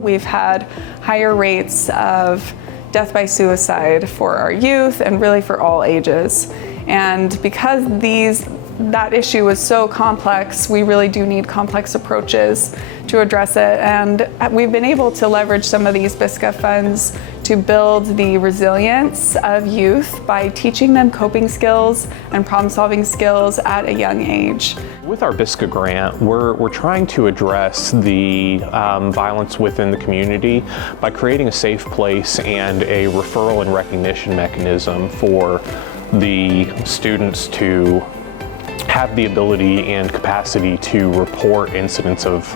We've had higher rates of death by suicide for our youth and really for all ages. And because that issue is so complex, we really do need complex approaches to address it. And we've been able to leverage some of these BSCA funds to build the resilience of youth by teaching them coping skills and problem-solving skills at a young age. With our BSCA grant, we're trying to address the violence within the community by creating a safe place and a referral and recognition mechanism for the students to have the ability and capacity to report incidents of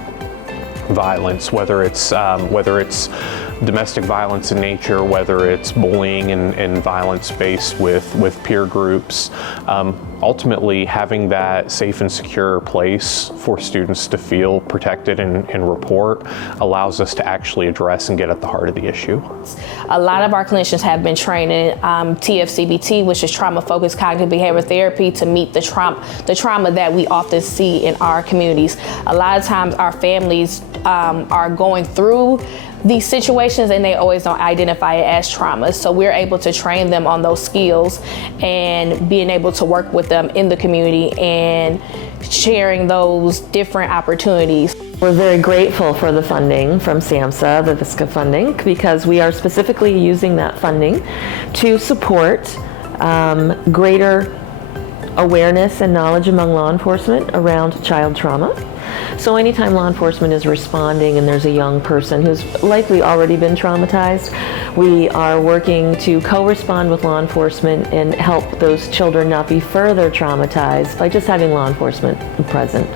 violence, whether it's domestic violence in nature, whether it's bullying and violence based with peer groups. Ultimately, having that safe and secure place for students to feel protected and report allows us to actually address and get at the heart of the issue. A lot of our clinicians have been trained in TFCBT, which is trauma-focused cognitive behavioral therapy, to meet the trauma that we often see in our communities. A lot of times our families are going through these situations and they always don't identify it as trauma. So we're able to train them on those skills and being able to work with them in the community and sharing those different opportunities. We're very grateful for the funding from SAMHSA, the BSCA funding, because we are specifically using that funding to support greater awareness and knowledge among law enforcement around child trauma. So anytime law enforcement is responding and there's a young person who's likely already been traumatized, we are working to co-respond with law enforcement and help those children not be further traumatized by just having law enforcement present.